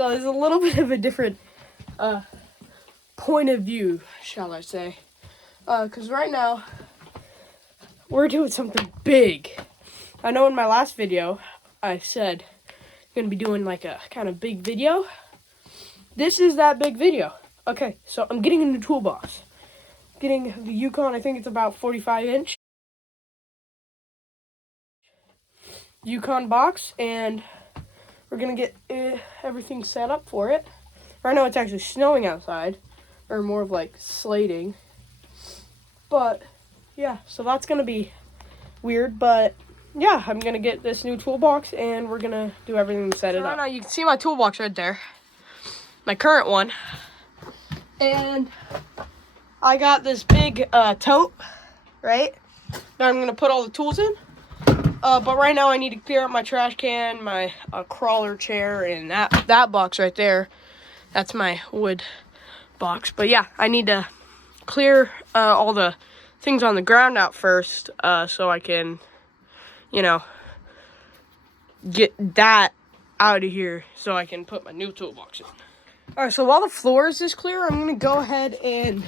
So there's a little bit of a different point of view, shall I say. Because right now, we're doing something big. I know in my last video, I said I'm going to be doing like a kind of big video. This is that big video. Okay, so I'm getting a new toolbox. Getting the Yukon, I think it's about 45-inch. Yukon box, and we're going to get everything set up for it. Right now it's actually snowing outside, or more of like slating. But yeah, so that's gonna be weird, but yeah, I'm gonna get this new toolbox and we're gonna do everything to set it up. Right now you can see my toolbox right there, my current one, and I got this big tote, right? Now I'm gonna put all the tools in, but right now I need to clear out my trash can, my crawler chair, and that box right there. That's my wood box. But yeah, I need to clear all the things on the ground out first, so I can, you know, get that out of here so I can put my new toolbox in. Alright, so while the floor is clear, I'm gonna go ahead and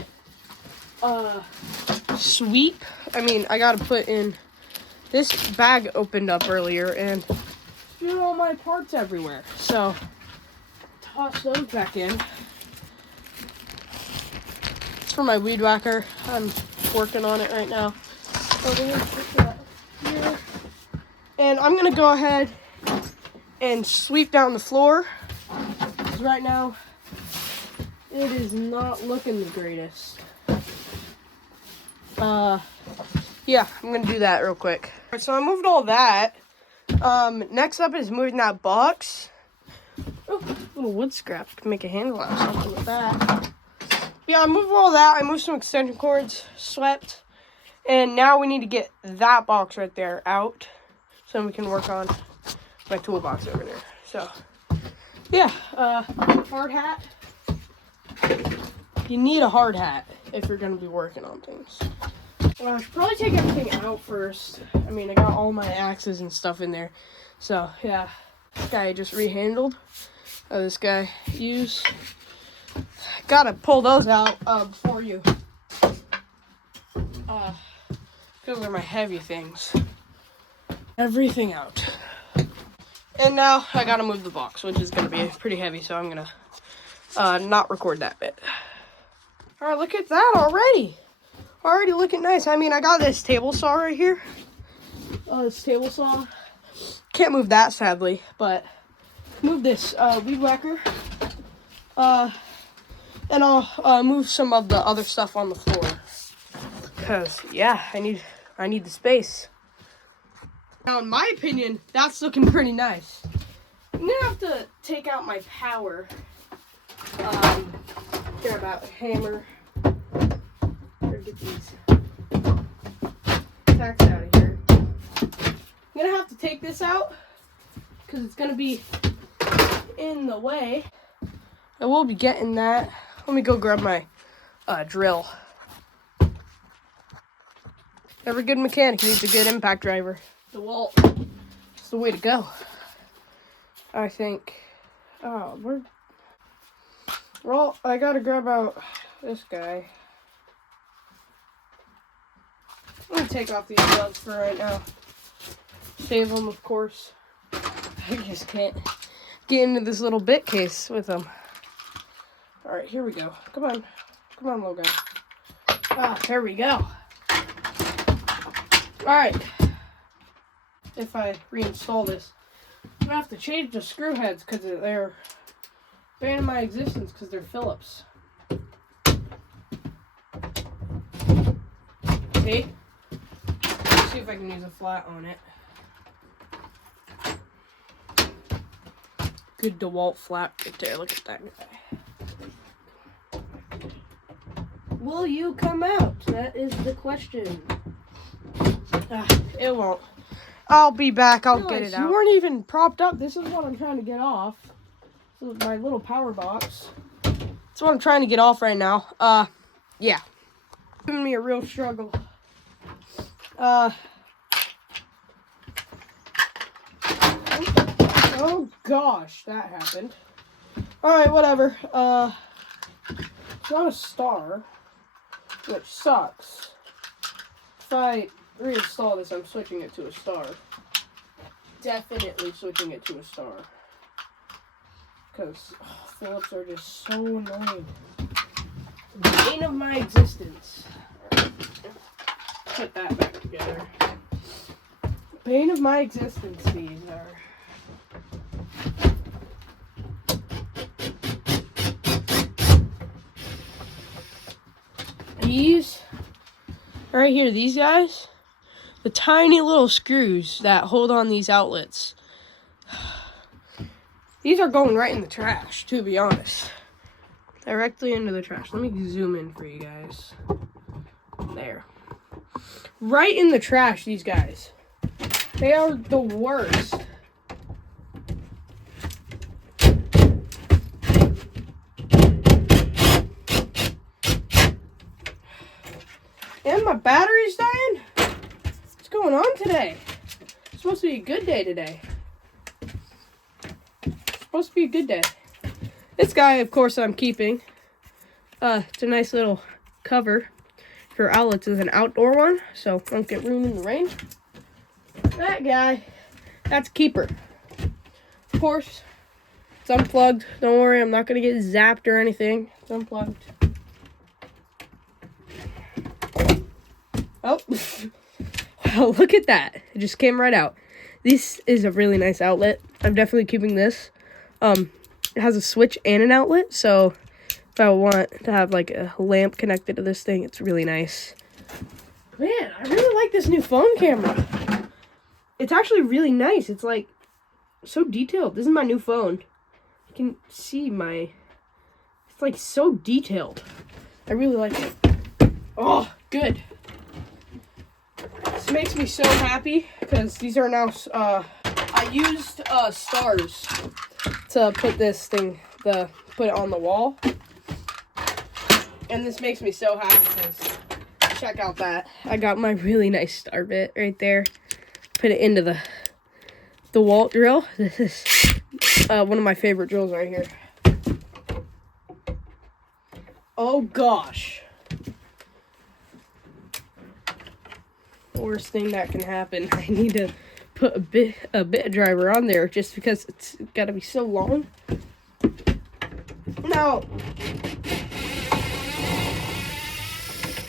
sweep. I mean, I gotta put in, this bag opened up earlier and there's all my parts everywhere. So toss those back in. It's for my weed whacker. I'm working on it right now. So we're gonna put that here. And I'm gonna go ahead and sweep down the floor, because right now it is not looking the greatest. Yeah, I'm gonna do that real quick. Alright, so I moved all that. Next up is moving that box. Oh, little wood scraps. Can make a handle out of something with that. Yeah, I moved all that. I moved some extension cords, swept, and now we need to get that box right there out so then we can work on my toolbox over there. So, yeah, hard hat. You need a hard hat if you're going to be working on things. Well, I should probably take everything out first. I mean, I got all my axes and stuff in there. So, yeah, this guy I just rehandled. This guy used. Gotta pull those out before you. Those are my heavy things. Everything out. And now I gotta move the box, which is gonna be pretty heavy, so I'm gonna not record that bit. Alright, look at that already. Already looking nice. I mean, I got this table saw right here. This table saw. Can't move that, sadly, but move this weed whacker. And I'll move some of the other stuff on the floor. Cause yeah, I need the space. Now, in my opinion, that's looking pretty nice. I'm gonna have to take out my power. Care about a hammer. Or get these tacks out of here. I'm gonna have to take this out because it's gonna be in the way. I will be getting that. Let me go grab my drill. Every good mechanic needs a good impact driver. DeWalt. It's the way to go. I think. Oh, well, I gotta grab out this guy. I'm gonna take off these gloves for right now. Save them, of course. I just can't get into this little bit case with them. Alright, here we go. Come on. Come on, little guy. Ah, there we go. Alright. If I reinstall this, I'm gonna have to change the screw heads because they're banning my existence because they're Phillips. See? Let's see if I can use a flat on it. Good DeWalt flat right there. Look at that guy. Will you come out? That is the question. It won't. I'll be back. I'll get it out. You weren't even propped up. This is what I'm trying to get off. This is my little power box. That's what I'm trying to get off right now. Yeah. Giving me a real struggle. Oh gosh, that happened. Alright, whatever. It's not a star, which sucks. If I reinstall this, I'm switching it to a star. Definitely switching it to a star. Because Philips are just so annoying. The bane of my existence. Right. Put that back together. Bane of my existence, these are. These, right here, these guys, the tiny little screws that hold on these outlets. These are going right in the trash, to be honest. Directly into the trash. Let me zoom in for you guys. There. Right in the trash, these guys. They are the worst. And my battery's dying? What's going on today? It's supposed to be a good day today. It's supposed to be a good day. This guy, of course, I'm keeping. It's a nice little cover for outlets. It's an outdoor one, so it won't get ruined in the rain. That guy, that's a keeper. Of course, it's unplugged. Don't worry, I'm not going to get zapped or anything. It's unplugged. Oh, well, look at that. It just came right out. This is a really nice outlet. I'm definitely keeping this. It has a switch and an outlet, so if I want to have like a lamp connected to this thing, it's really nice. Man, I really like this new phone camera. It's actually really nice. It's like so detailed. This is my new phone. You can see it's like so detailed. I really like it. Oh, good. This makes me so happy because these are now, I used stars to put this thing, put it on the wall. And this makes me so happy because check out that. I got my really nice star bit right there. Put it into the DeWalt drill. This is one of my favorite drills right here. Oh gosh. Worst thing that can happen. I need to put a bit driver on there just because it's got to be so long. Now,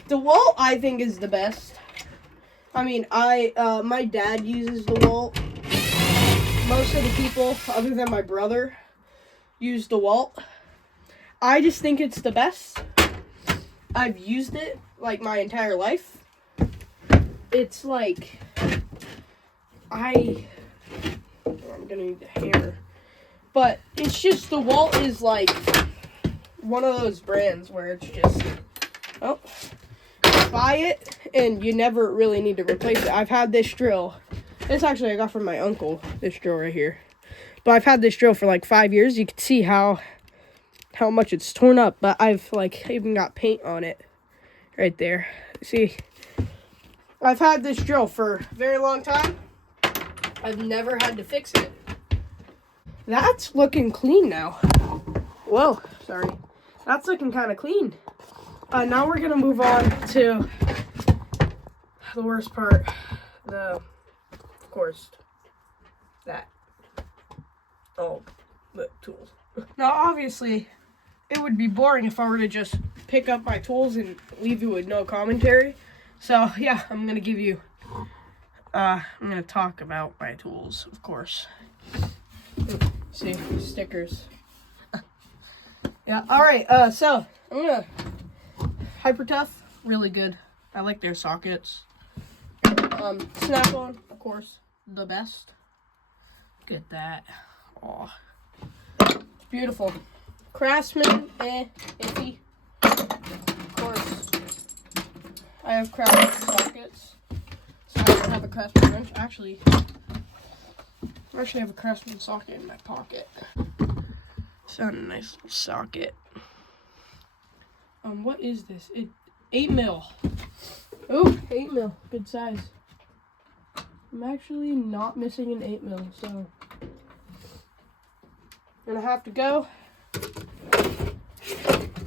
DeWalt I think is the best. I mean, my dad uses DeWalt. Most of the people, other than my brother, use DeWalt. I just think it's the best. I've used it like my entire life. It's like, I'm gonna need the hammer. But it's just, DeWalt is like one of those brands where it's just, oh, buy it and you never really need to replace it. I've had this drill. This actually I got from my uncle, this drill right here. But I've had this drill for like 5 years. You can see how much it's torn up. But I've like even got paint on it right there. See? I've had this drill for a very long time. I've never had to fix it. That's looking clean now. Whoa, sorry. That's looking kind of clean. Now we're going to move on to the worst part. Of course, that. Oh, the tools. Now, obviously, it would be boring if I were to just pick up my tools and leave you with no commentary. So, yeah, I'm going to give you, I'm going to talk about my tools, of course. See, stickers. Yeah, alright, so, I'm going to, Hyper Tough, really good. I like their sockets. Snap-on, of course, the best. Look at that. Oh, it's beautiful. Craftsman, iffy. Of course, I have Craftsman sockets. So I don't have a Craftsman wrench. Actually, I actually have a Craftsman socket in my pocket. It's not a nice little socket. What is this? 8 mil. Oh, 8 mil. Good size. I'm actually not missing an 8 mil, so I'm gonna have to go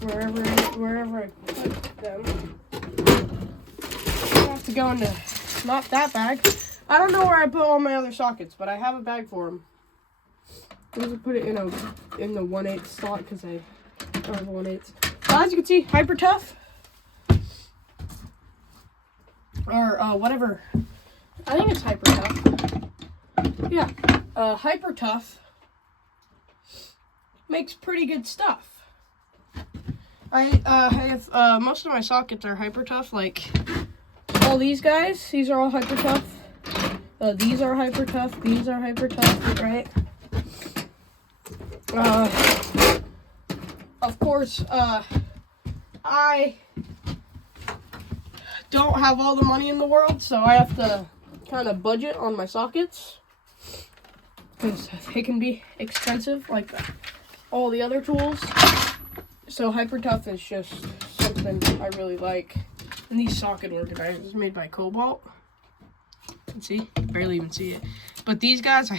wherever I put them. I have to go into not that bag. I don't know where I put all my other sockets, but I have a bag for them. I'm gonna put it in the 1/8 slot because I don't have a 1/8. So as you can see, Hyper Tough or whatever. I think it's Hyper Tough. Yeah, Hyper Tough makes pretty good stuff. I have most of my sockets are Hyper Tough, like all these guys. These are all Hyper Tough. These are Hyper Tough. These are Hyper Tough, right? Of course, I don't have all the money in the world, so I have to kind of budget on my sockets because they can be expensive, like all the other tools. So Hyper Tough is just something I really like. And these socket organizers made by Cobalt. You can see, barely even see it. But these guys,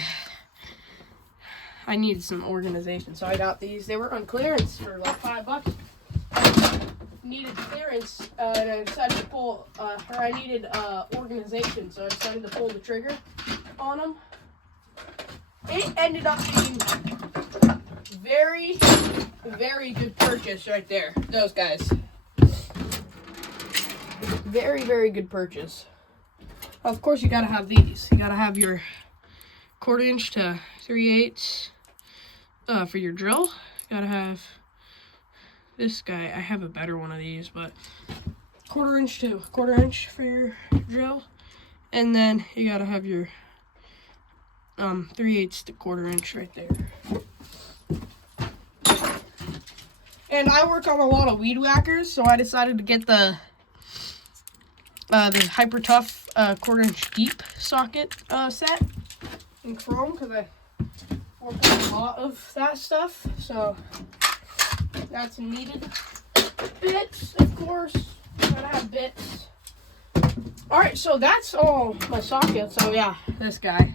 I needed some organization, so I got these. They were on clearance for like $5. Needed clearance, and I decided to pull, I needed organization, so I decided to pull the trigger on them. It ended up being very, very good purchase right there. Those guys. Very, very good purchase. Of course, you gotta have these. You gotta have your 1/4" to 3/8 for your drill. You gotta have this guy. I have a better one of these, but 1/4" to 1/4" for your drill. And then you gotta have your 3/8 to 1/4" right there. And I work on a lot of weed whackers, so I decided to get the Hyper Tough 1/4" deep socket set in chrome because I work on a lot of that stuff. So that's needed. Bits, of course. Gotta have bits. Alright, so that's all my sockets. So yeah, this guy.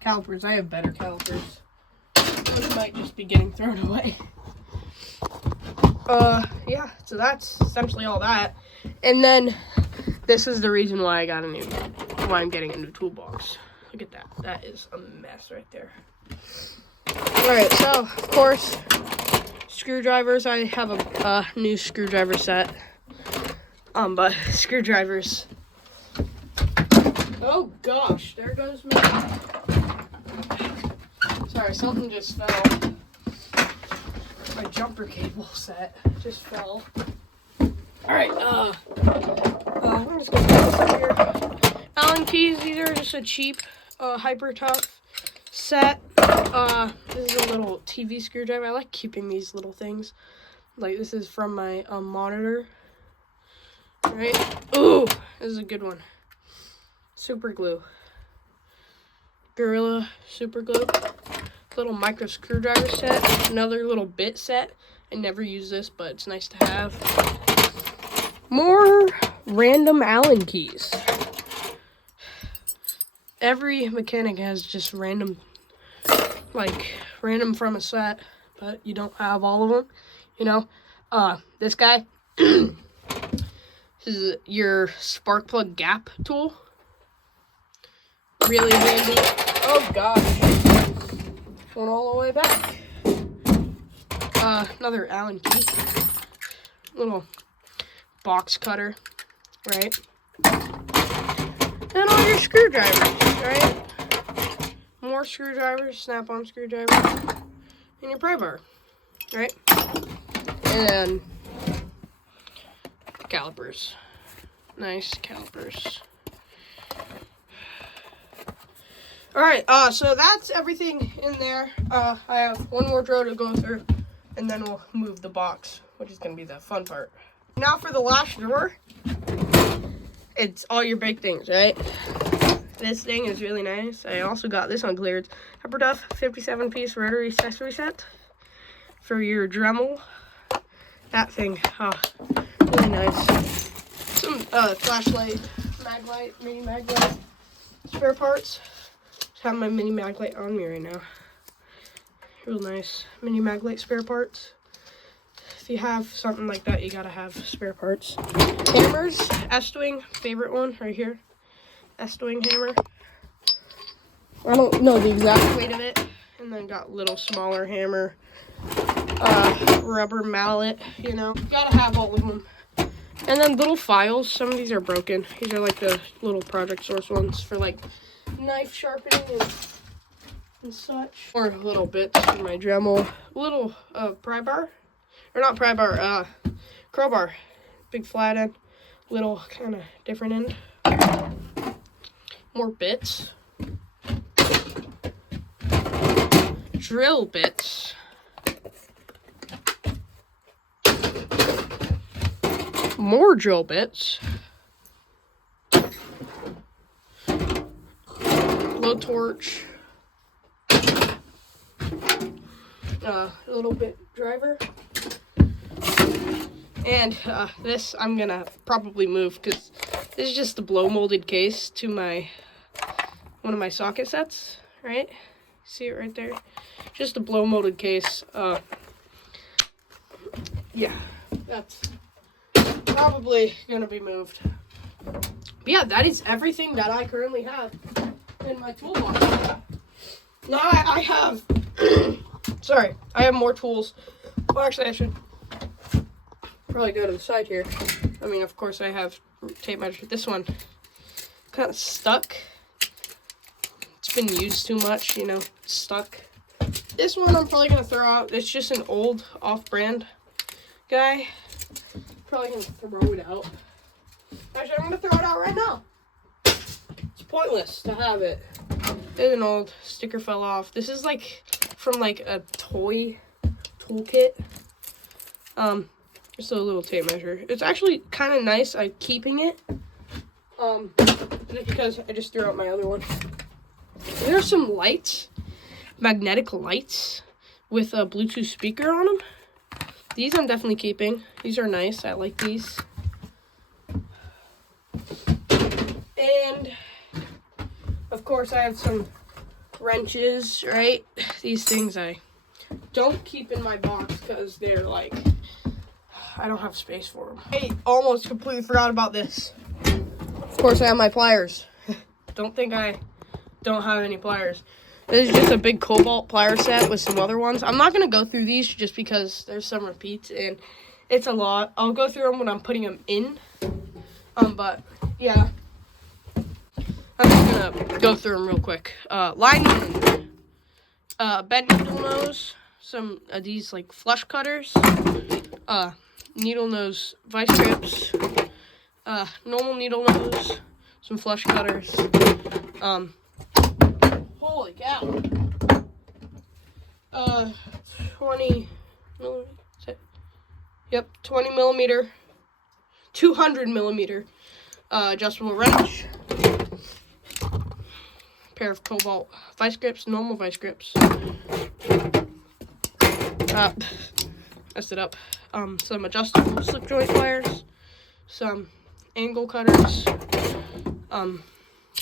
Calipers. I have better calipers. Those might just be getting thrown away. Yeah, so that's essentially all that. And then this is the reason why why I'm getting a new toolbox. Look at that. That is a mess right there. Alright, so, of course, screwdrivers. I have a new screwdriver set. But screwdrivers. Oh gosh, there goes me. Sorry, something just fell. My jumper cable set just fell. Alright, I'm just gonna put this up here. Allen keys, these are just a cheap, Hyper Tough set. This is a little TV screwdriver. I like keeping these little things. Like, this is from my, monitor. Right? Ooh, this is a good one. Super glue. Gorilla super glue. Little micro screwdriver set. Another little bit set. I never use this, but it's nice to have. More random Allen keys. Every mechanic has just random from a set, but you don't have all of them, you know. This guy, this is your spark plug gap tool. Really handy. Oh gosh, going all the way back. Another Allen key. Little box cutter, right? And all your screwdrivers, right? More screwdrivers, snap-on screwdriver, and your pry bar, right? And calipers. Nice calipers. Alright, so that's everything in there. I have one more drawer to go through, and then we'll move the box, which is going to be the fun part. Now for the last drawer, it's all your big things, right? This thing is really nice. I also got this on clearance. Hyper Tough 57-piece rotary accessory set for your Dremel. That thing, really nice. Some flashlight, mini mag light spare parts. Just have my mini mag light on me right now. Real nice mini mag light spare parts. if you have something like that, you gotta have spare parts. Hammers, Estwing, favorite one right here. Estwing hammer. I don't know the exact weight of it. And then got little smaller hammer, rubber mallet, you know. Gotta have all of them. And then little files. Some of these are broken. These are like the little Project Source ones for like knife sharpening and such. Or little bits for my Dremel. Little pry bar. Or not pry bar, crowbar. Big flat end. Little kind of different end. More bits. Drill bits. More drill bits. Blowtorch. A little bit driver. And this I'm gonna probably move because this is just the blow molded case to one of my socket sets, right? See it right there? Just a blow molded case. Yeah, that's probably gonna be moved. But yeah, that is everything that I currently have in my toolbox. Now I have, sorry, I have more tools. Well, actually, I should probably go to the side here. I mean, of course, I have tape measure. This one kind of stuck. It's been used too much, you know, stuck. This one I'm probably gonna throw out. It's just an old off-brand guy. Probably gonna throw it out. Actually, I'm gonna throw it out right now. It's pointless to have it. It's an old sticker fell off. This is like from like a toy toolkit. Just a little tape measure. It's actually kind of nice. I'm keeping it. Because I just threw out my other one. There's some lights, magnetic lights with a Bluetooth speaker on them. These I'm definitely keeping. These are nice. I like these. And of course I have some wrenches, right? These things I don't keep in my box because they're like, I don't have space for them. I almost completely forgot about this. Of course I have my pliers. Don't think I don't have any pliers. This is just a big Cobalt plier set with some other ones. I'm not going to go through these just because there's some repeats and it's a lot. I'll go through them when I'm putting them in. But yeah, I'm just going to go through them real quick. Lineman, bent needle nose, some of these like flush cutters, needle nose vice grips, normal needle nose, some flush cutters, holy cow. 20 millimeter. Yep, 20 millimeter, 200 millimeter adjustable wrench. Pair of Cobalt vice grips, normal vice grips. Messed it up. Some adjustable slip joint pliers, some angle cutters,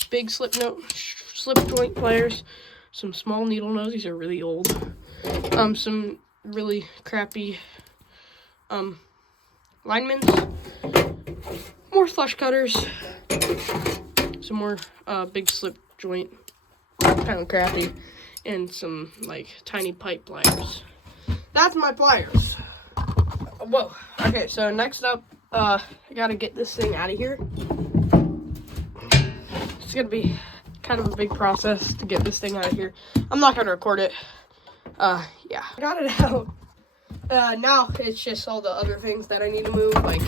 big slip joint pliers, some small needle nose. These are really old. Some really crappy linemen's, more flush cutters, some more big slip joint, kind of crappy, and some like tiny pipe pliers. That's my pliers. Whoa. Okay, so next up, I gotta get this thing out of here. It's gonna be kind of a big process to get this thing out of here. I'm not gonna record it. Yeah, I got it out. Now it's just all the other things that I need to move, like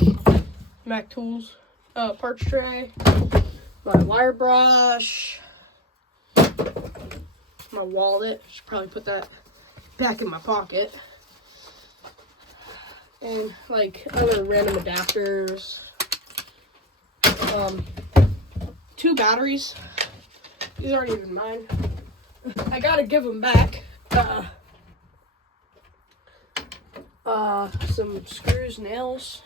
Mac tools, parts tray, my wire brush, my wallet. Should probably put that back in my pocket. And like other random adapters. 2 batteries. These aren't even mine. I gotta give them back. Some screws, nails.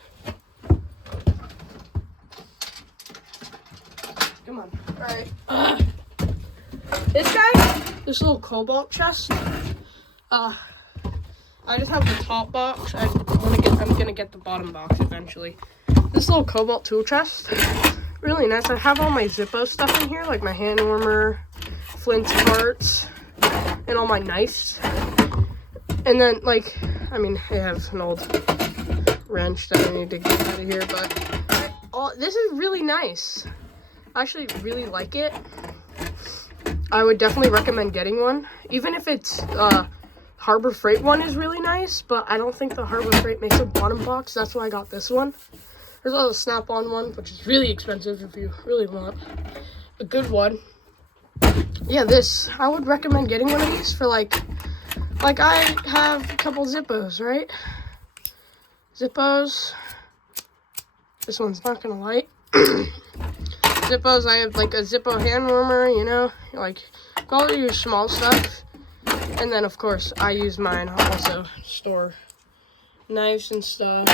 Come on. Alright. This guy, this little Cobalt chest, I I just have the top box. I'm gonna get the bottom box eventually. This little Cobalt tool chest, really nice. I have all my Zippo stuff in here, like my hand warmer, flint parts, and all my knives. And then, like, I mean, I have an old wrench that I need to get out of here, but this is really nice. I actually really like it. I would definitely recommend getting one, even if it's Harbor Freight one is really nice, but I don't think the Harbor Freight makes a bottom box. That's why I got this one. There's also a Snap-on one, which is really expensive if you really want a good one. Yeah, I would recommend getting one of these for like I have a couple Zippos, right? Zippos. This one's not gonna light. Zippos, I have like a Zippo hand warmer, you know, like all your small stuff. And then, of course, I use mine also store knives and stuff.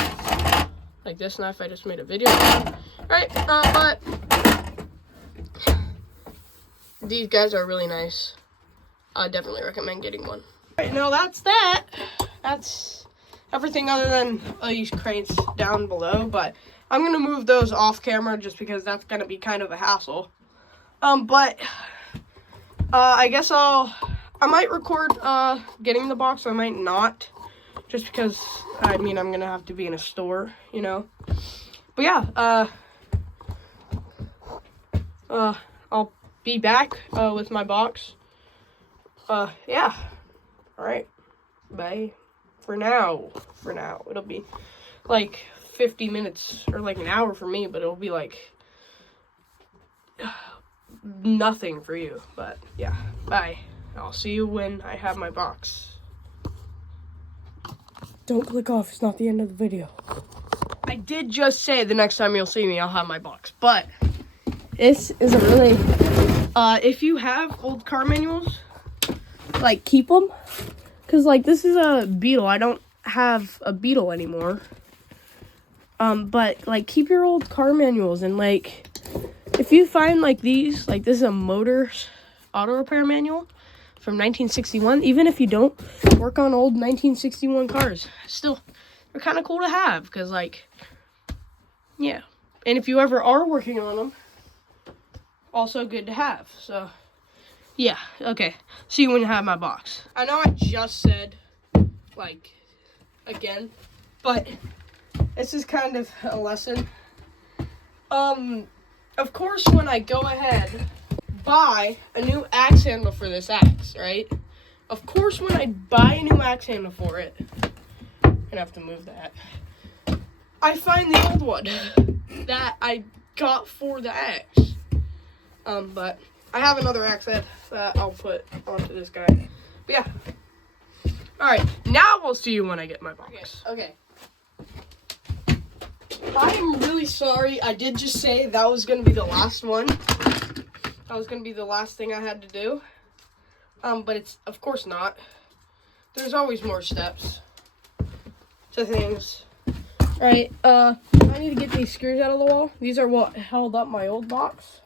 Like this knife I just made a video on. Right, but these guys are really nice. I definitely recommend getting one. Right, now that's that. That's everything other than these crates down below, but I'm going to move those off camera just because that's going to be kind of a hassle. But I guess I might record getting the box. I might not, just because, I mean, I'm going to have to be in a store, you know. But yeah, I'll be back with my box. Yeah. All right. Bye. For now. It'll be like 50 minutes or like an hour for me, but it'll be like nothing for you. But yeah, bye. I'll see you when I have my box. Don't click off. It's not the end of the video. I did just say the next time you'll see me, I'll have my box. But this is a really, if you have old car manuals, like, keep them. Because, like, this is a Beetle. I don't have a Beetle anymore. But, like, keep your old car manuals. And, like, if you find, like, these, like, this is a Motors auto repair manual from 1961. Even if you don't work on old 1961 cars, still, they're kind of cool to have. Because, like, yeah. And if you ever are working on them, also good to have. So, yeah, okay. See you when you have my box. I know I just said, like, again, but this is kind of a lesson. Of course, when I go ahead, buy a new axe handle for this axe, right? Of course, when I buy a new axe handle for it, I'm gonna have to move that, I find the old one that I got for the axe. But I have another axe head that I'll put onto this guy. But yeah. Alright, now we'll see you when I get my box. Okay. I am really sorry. I did just say that was going to be the last one. That was going to be the last thing I had to do. But it's, of course not. There's always more steps to things. Alright, I need to get these screws out of the wall. These are what held up my old box.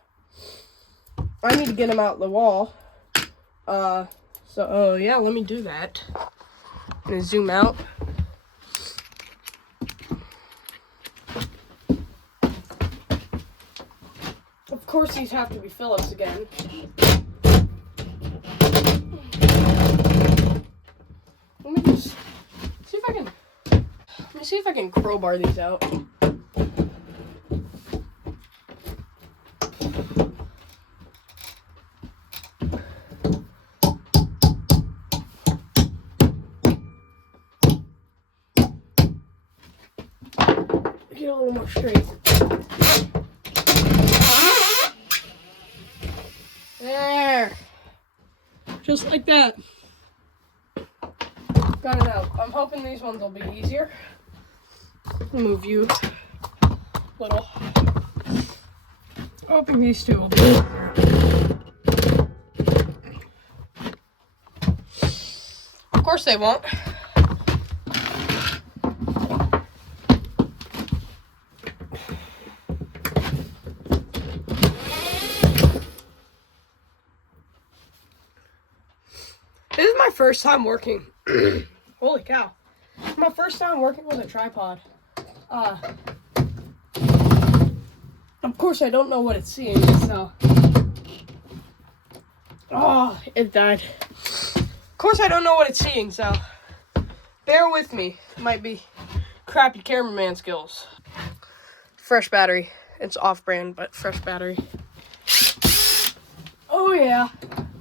I need to get them out of the wall. So, yeah, let me do that. I'm gonna zoom out. Of course, these have to be Phillips again. Let me just see if I can crowbar these out. Get a little more straight. There. Just like that. Got it out. I'm hoping these ones will be easier. Move you a little. Hoping these two will be easier. Of course they won't. This is my first time working. Holy cow. My first time working with a tripod. Of course, I don't know what it's seeing, so. Oh, it died. Of course, I don't know what it's seeing, so bear with me. It might be crappy cameraman skills. Fresh battery. It's off-brand, but fresh battery. Oh, yeah.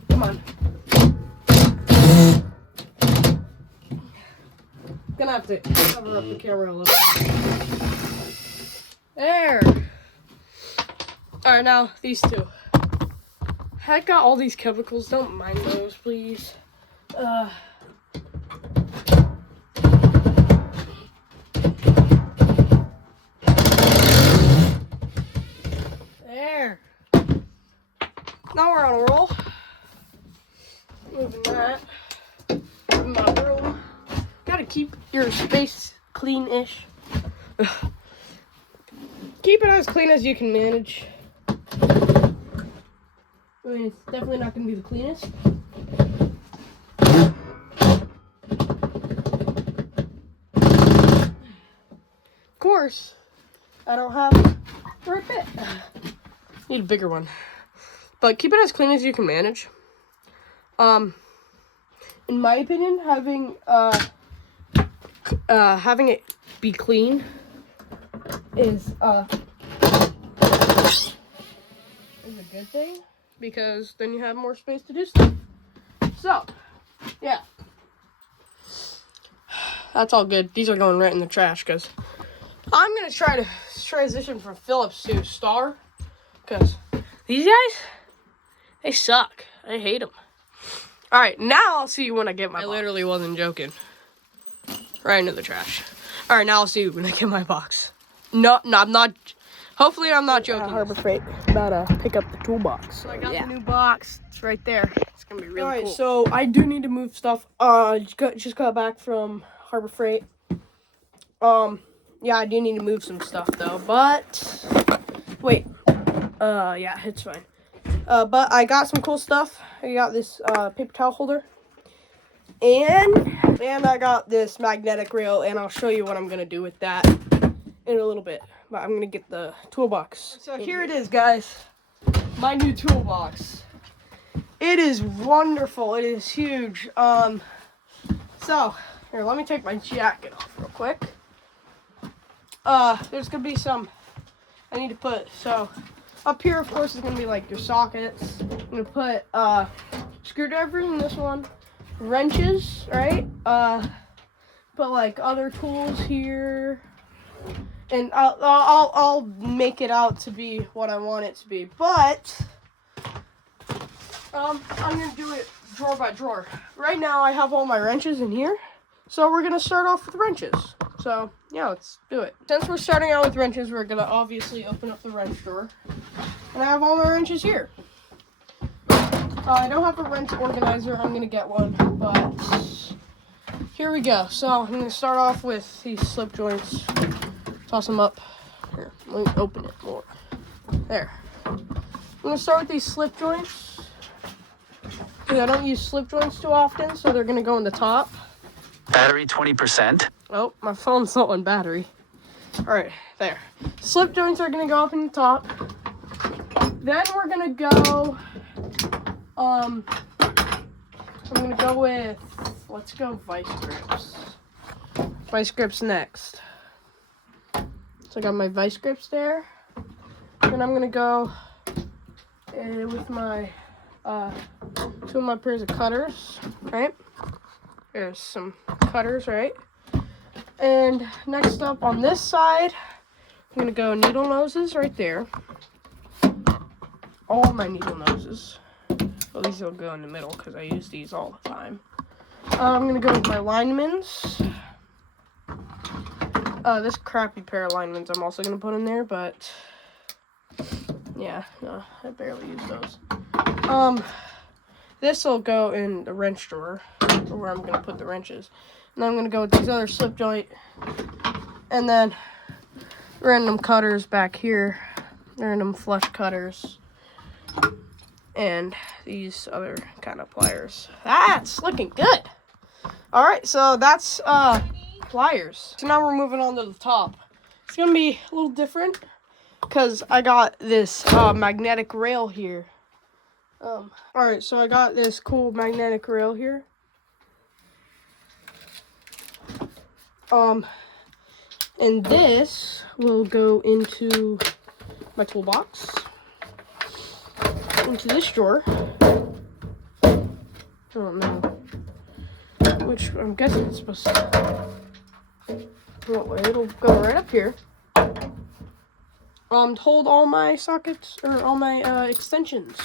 Come on. Gonna have to cover up the camera a little bit. There. Alright, now these two. I got all these chemicals. Don't mind those, please. There. Now we're on a roll. Moving that. Moving my broom. Gotta keep your space clean-ish. Keep it as clean as you can manage. I mean, it's definitely not gonna be the cleanest. Of course, I don't have the right bit. Need a bigger one. But keep it as clean as you can manage. In my opinion, having it be clean is a good thing, because then you have more space to do stuff. So, yeah. That's all good. These are going right in the trash, because I'm going to try to transition from Philips to Star, because these guys, they suck. I hate them. All right, now I'll see you when I get my box. I literally wasn't joking. Right into the trash. All right, now I'll see you when I get my box. No, I'm not. Hopefully, I'm not joking. Harbor Freight, about to pick up the toolbox. So I got the new box. It's right there. It's gonna be really cool. All right, so I do need to move stuff. Just got back from Harbor Freight. Yeah, I do need to move some stuff though. But wait. Yeah, it's fine. But I got some cool stuff. I got this paper towel holder, and I got this magnetic reel, and I'll show you what I'm gonna do with that in a little bit. But I'm gonna get the toolbox. So here it is, guys. My new toolbox. It is wonderful. It is huge. So here, let me take my jacket off real quick. There's gonna be some I need to put. So up here, of course, is gonna be like your sockets. I'm gonna put screwdrivers in this one, wrenches, right? Put like other tools here. And I'll make it out to be what I want it to be, but I'm gonna do it drawer by drawer. Right now I have all my wrenches in here, so we're gonna start off with wrenches. So yeah, let's do it. Since we're starting out with wrenches, we're gonna obviously open up the wrench drawer, and I have all my wrenches here. I don't have a wrench organizer. I'm gonna get one, but here we go. So I'm gonna start off with these slip joints. Toss them up. Here, let me open it more. There. I'm gonna start with these slip joints. I don't use slip joints too often, so they're gonna go in the top. Battery 20%. Oh, my phone's low on battery. Alright, there. Slip joints are gonna go up in the top. Then we're gonna go, I'm gonna go with, let's go vice grips. Vice grips next. So I got my vice grips there. Then I'm gonna go with my two of my pairs of cutters, right? There's some cutters, right? And next up on this side, I'm gonna go needle noses right there. All my needle noses. Well, these will go in the middle because I use these all the time. I'm gonna go with my linemans. This crappy pair of linemans I'm also gonna put in there, but yeah, no, I barely use those. This will go in the wrench drawer, where I'm gonna put the wrenches. And then I'm gonna go with these other slip joint, and then random cutters back here, random flush cutters, and these other kind of pliers. That's looking good. All right, so that's pliers. So now we're moving on to the top. It's gonna be a little different because I got this magnetic rail here. Alright, so I got this cool magnetic rail here. And this will go into my toolbox, into this drawer. I don't know which, I'm guessing it's supposed to, well, it'll go right up here. To hold all my sockets, or all my extensions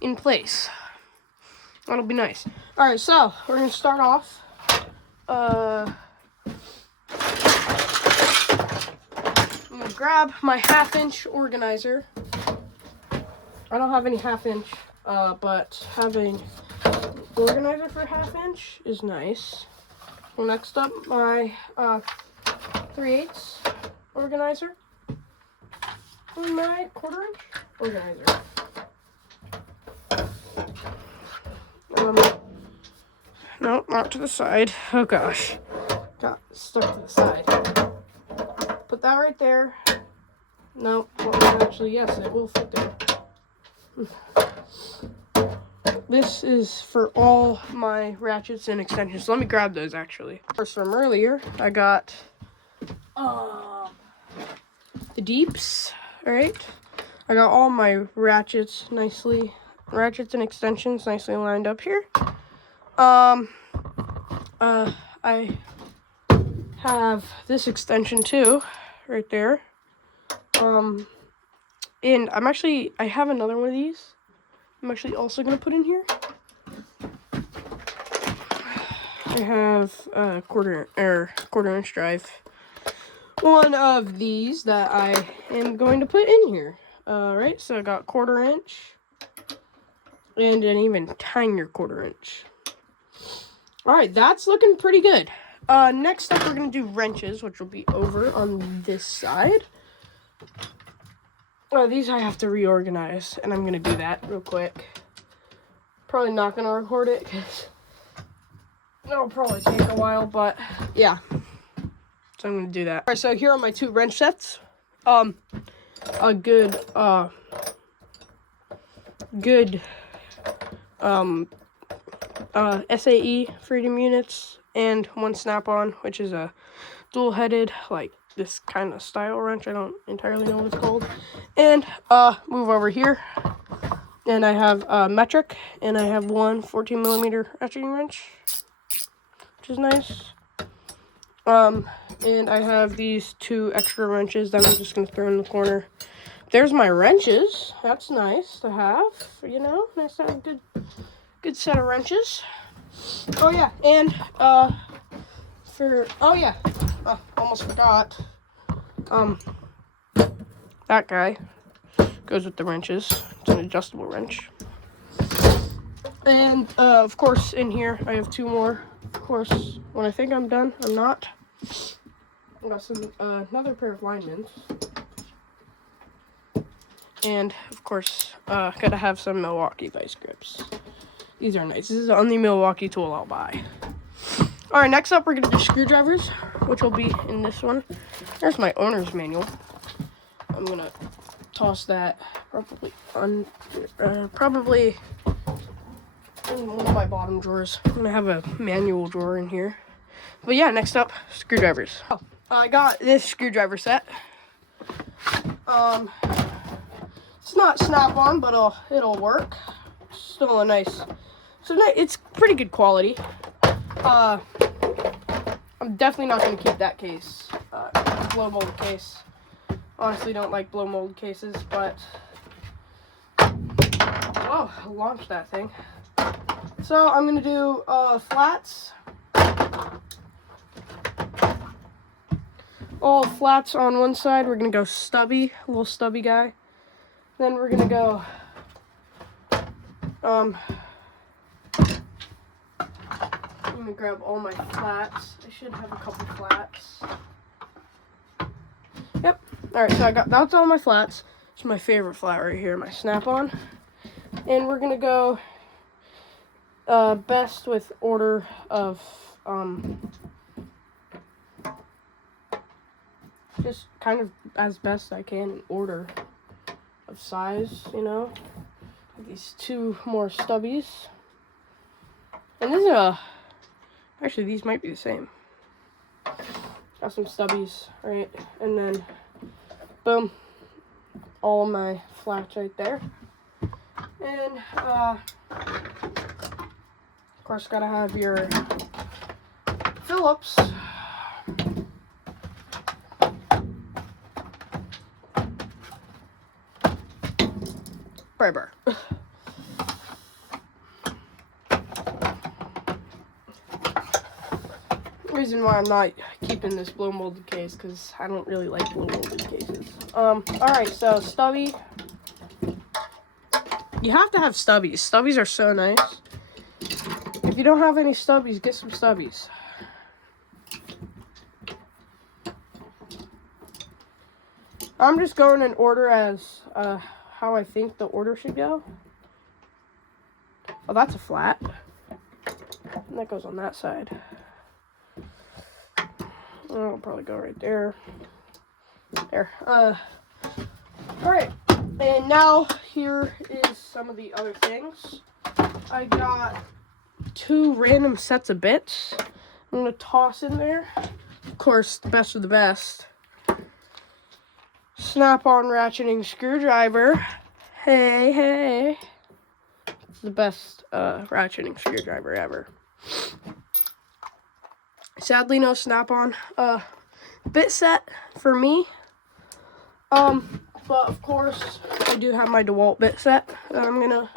in place. That'll be nice. Alright, so we're gonna start off. I'm gonna grab my 1/2-inch organizer. I don't have any 1/2-inch, but having organizer for 1/2-inch is nice. Well, next up, my 3/8 organizer and my 1/4-inch organizer. No, not to the side. Oh gosh, got stuck to the side. Put that right there. No, well, actually, yes, it will fit there. This is for all my ratchets and extensions. So let me grab those, actually. First, from earlier, I got the deeps, alright? I got all my ratchets and extensions nicely lined up here. I have this extension too, right there. And I have another one of these. I'm actually also gonna put in here. I have a 1/4-inch drive. One of these that I am going to put in here. Right, so I got 1/4-inch and an even tinier 1/4-inch. Alright, that's looking pretty good. Next up, we're going to do wrenches, which will be over on this side. These I have to reorganize, and I'm going to do that real quick. Probably not going to record it, because it'll probably take a while, but yeah. So I'm going to do that. Alright, so here are my 2 wrench sets. A good SAE Freedom units, and 1 Snap-on, which is a dual-headed, like this kind of style wrench. I don't entirely know what it's called. And move over here, and I have metric, and I have 1 14mm ratcheting wrench, which is nice. And I have these 2 extra wrenches that I'm just gonna throw in the corner. There's my wrenches. That's nice to have, you know. Nice to have a good set of wrenches. Oh yeah, and almost forgot. That guy goes with the wrenches. It's an adjustable wrench. And of course, in here I have 2 more. Of course, when I think I'm done, I'm not. I got some another pair of linemen. And of course, gotta have some Milwaukee vice grips. These are nice. This is the only Milwaukee tool I'll buy. Alright, next up we're gonna do screwdrivers, which will be in this one. There's my owner's manual. I'm gonna toss that probably in one of my bottom drawers. I'm gonna have a manual drawer in here. But yeah, next up, screwdrivers. I got this screwdriver set. It's not Snap-on, but it'll work. Still a nice. So it's pretty good quality. I'm definitely not going to keep that case. Blow mold case. Honestly, don't like blow mold cases, but I launched that thing. So I'm going to do flats. All flats on one side. We're going to go stubby, a little stubby guy. Then we're going to go I'm gonna grab all my flats. I should have a couple flats. Yep. Alright, so that's all my flats. It's my favorite flat right here, my Snap-on. And we're gonna go best with order of just kind of as best I can in order of size, you know. These 2 more stubbies. And this is actually, these might be the same. Got some stubbies, right? And then, boom, all my flats right there. And, of course, gotta have your Phillips. Pry bar. Reason why I'm not keeping this blow molded case, because I don't really like blow molded cases. Alright, so stubby. You have to have stubbies. Stubbies are so nice. If you don't have any stubbies, get some stubbies. I'm just going in order as how I think the order should go. Oh, that's a flat. And that goes on that side. I'll probably go right there. There. Alright. And now here is some of the other things. I got 2 random sets of bits. I'm going to toss in there. Of course, the best of the best. Snap-on ratcheting screwdriver. Hey, hey. It's the best ratcheting screwdriver ever. Sadly, no snap-on bit set for me. But of course, I do have my DeWalt bit set that I'm gonna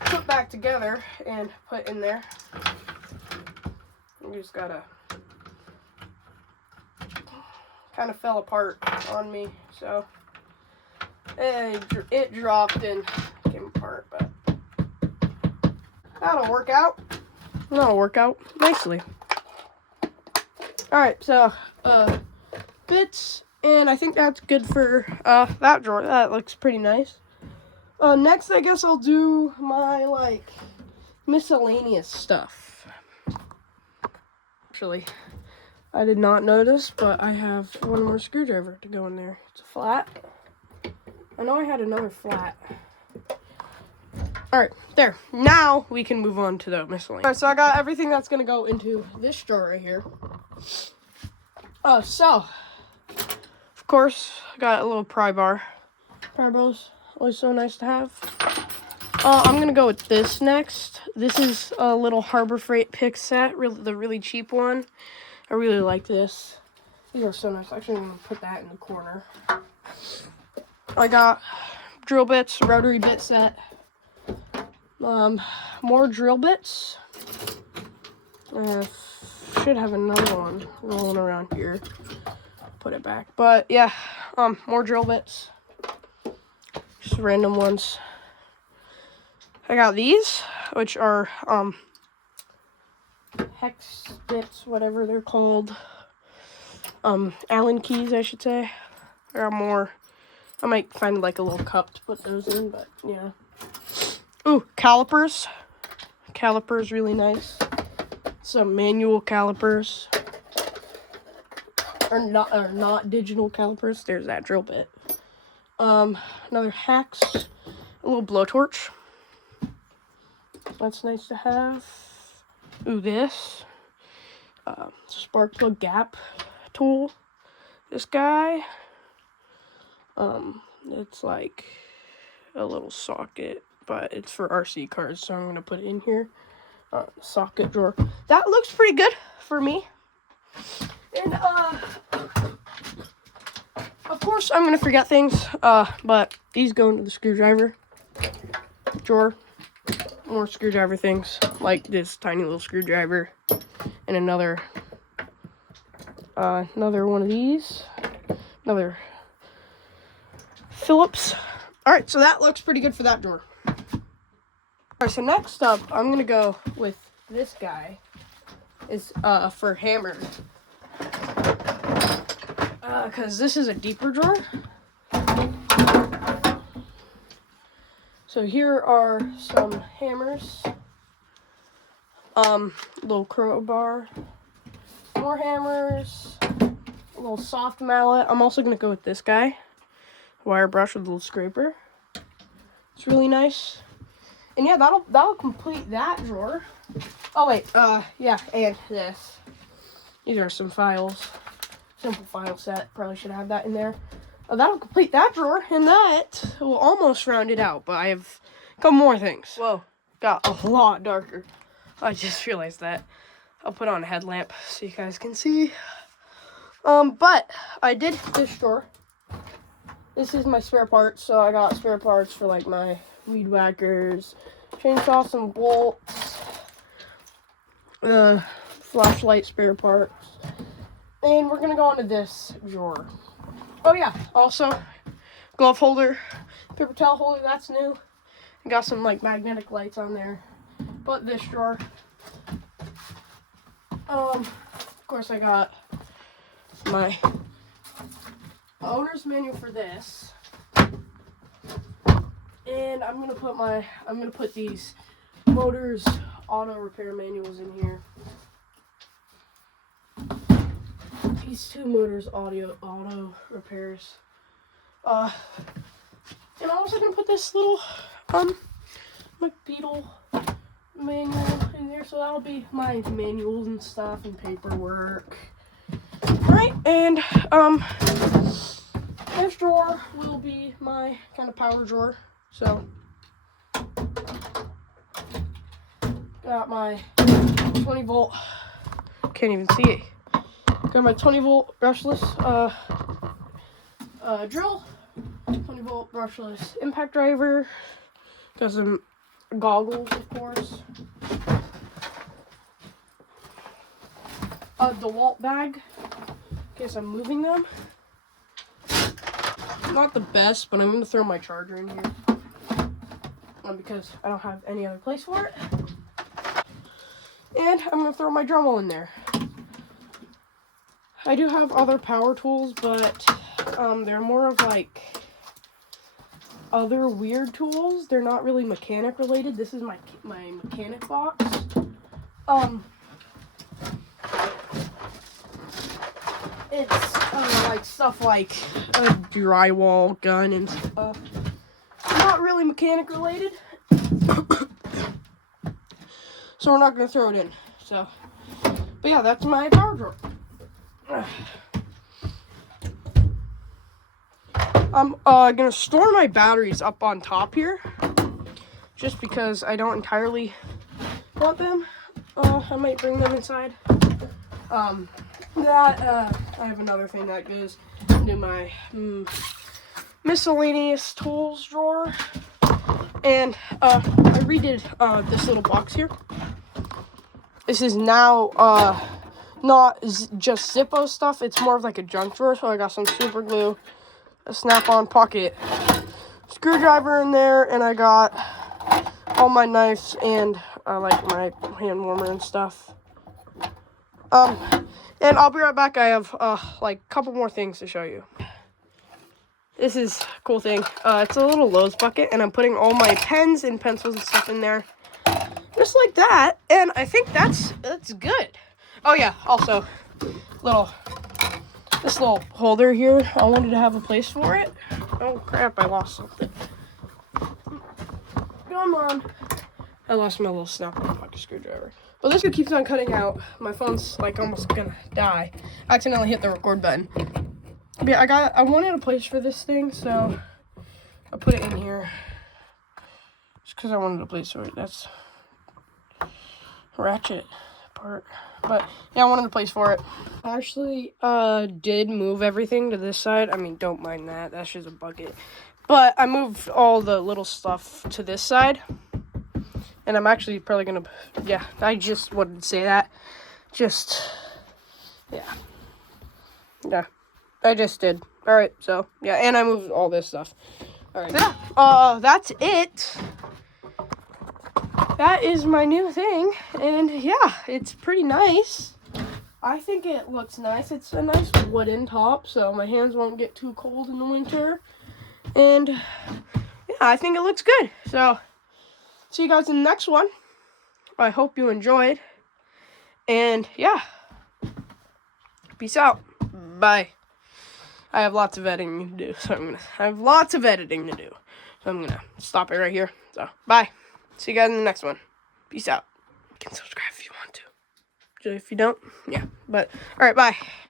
put back together and put in there. You just gotta kind of fell apart on me, so it dropped and came apart, but that'll work out. That'll work out nicely. Alright, so bits, and I think that's good for that drawer. That looks pretty nice. Next, I guess I'll do my like miscellaneous stuff. Actually, I did not notice, but I have one more screwdriver to go in there. It's a flat. I know I had another flat. Alright, there. Now we can move on to the miscellaneous. Alright, so I got everything that's going to go into this drawer right here. So, of course, I got a little pry bar. Pry bars, always so nice to have. I'm going to go with this next. This is a little Harbor Freight pick set, the really cheap one. I really like this. These are so nice. Actually, I'm going to put that in the corner. I got drill bits, rotary bit set. More drill bits. Should have another one rolling around here. Put it back. But yeah, more drill bits. Just random ones. I got these, which are hex bits, whatever they're called. Allen keys, I should say. I got more. I might find like a little cup to put those in, but yeah. Ooh, calipers. Calipers, really nice. Some manual calipers. Or not digital calipers. There's that drill bit. Another hex. A little blowtorch. That's nice to have. Ooh, this. Spark plug gap tool. This guy. It's like a little socket, but it's for RC cards, so I'm gonna put it in here. Socket drawer. That looks pretty good for me. And of course I'm gonna forget things. But these go into the screwdriver drawer. More screwdriver things, like this tiny little screwdriver, and another one of these. Another Phillips. Alright, so that looks pretty good for that drawer. Alright, so next up, I'm going to go with this guy. It's for hammer. Because this is a deeper drawer. So here are some hammers. Little crowbar. More hammers. A little soft mallet. I'm also gonna go with this guy, wire brush with a little scraper. It's really nice. And yeah, that'll complete that drawer. Oh wait, yeah, and this. These are some files. Simple file set. Probably should have that in there. That'll complete that drawer, and that will almost round it out. But I have a couple more things. Whoa, got a lot darker. I just realized that. I'll put on a headlamp so you guys can see. But I did this drawer. This is my spare parts, so I got spare parts for like my weed whackers, chainsaw, some bolts, flashlight spare parts, and we're gonna go into this drawer. Oh yeah, also glove holder, paper towel holder, that's new. I got some like magnetic lights on there. But this drawer, of course I got my owner's manual for this. And I'm gonna put these motors auto repair manuals in here. These two motors auto repairs. And I'm also gonna put this little my Beetle manual in there, so that'll be my manuals and stuff and paperwork. Alright, and this drawer will be my kind of power drawer. So, got my 20 volt, can't even see it. Got my 20 volt brushless drill, 20 volt brushless impact driver, got some goggles, of course, a DeWalt bag, in case I'm moving them. Not the best, but I'm going to throw my charger in here. Because I don't have any other place for it. And I'm going to throw my Dremel in there. I do have other power tools, but they're more of like other weird tools. They're not really mechanic related. This is my mechanic box. It's like stuff like a drywall gun and stuff. Not really mechanic related. So we're not going to throw it in. So, but yeah, that's my power drawer. I'm going to store my batteries up on top here. Just because I don't entirely want them. I might bring them inside. I have another thing that goes into my miscellaneous tools drawer. And I redid this little box here. This is now not just Zippo stuff. It's more of like a junk drawer. So I got some super glue, a snap-on pocket screwdriver in there, and I got all my knives and like my hand warmer and stuff. And I'll be right back. I have like a couple more things to show you. This is a cool thing. It's a little Lowe's bucket, and I'm putting all my pens and pencils and stuff in there. Just like that, and I think that's good. Oh yeah, also, this little holder here, I wanted to have a place for it. Oh crap, I lost something. Come on. I lost my little snap-on pocket screwdriver. Well, this keeps on cutting out. My phone's like almost gonna die. I accidentally hit the record button. But yeah, I wanted a place for this thing, so I put it in here. Just because I wanted a place for it. That's ratchet part. But yeah, I wanted a place for it. I actually did move everything to this side. I mean, don't mind that. That's just a bucket. But I moved all the little stuff to this side. And I'm actually probably gonna, yeah, I just wanted to say that. Just, yeah. Yeah, I just did. Alright, so, yeah, and I moved all this stuff. Alright, yeah, that's it. That is my new thing, and yeah, it's pretty nice. I think it looks nice. It's a nice wooden top, so my hands won't get too cold in the winter. And, yeah, I think it looks good. So, see you guys in the next one. I hope you enjoyed. And, yeah, peace out. Bye. bye. I have lots of editing to do, so I have lots of editing to do. So I'm gonna stop it right here. So, bye. See you guys in the next one. Peace out. You can subscribe if you want to. If you don't, yeah. But, alright, bye.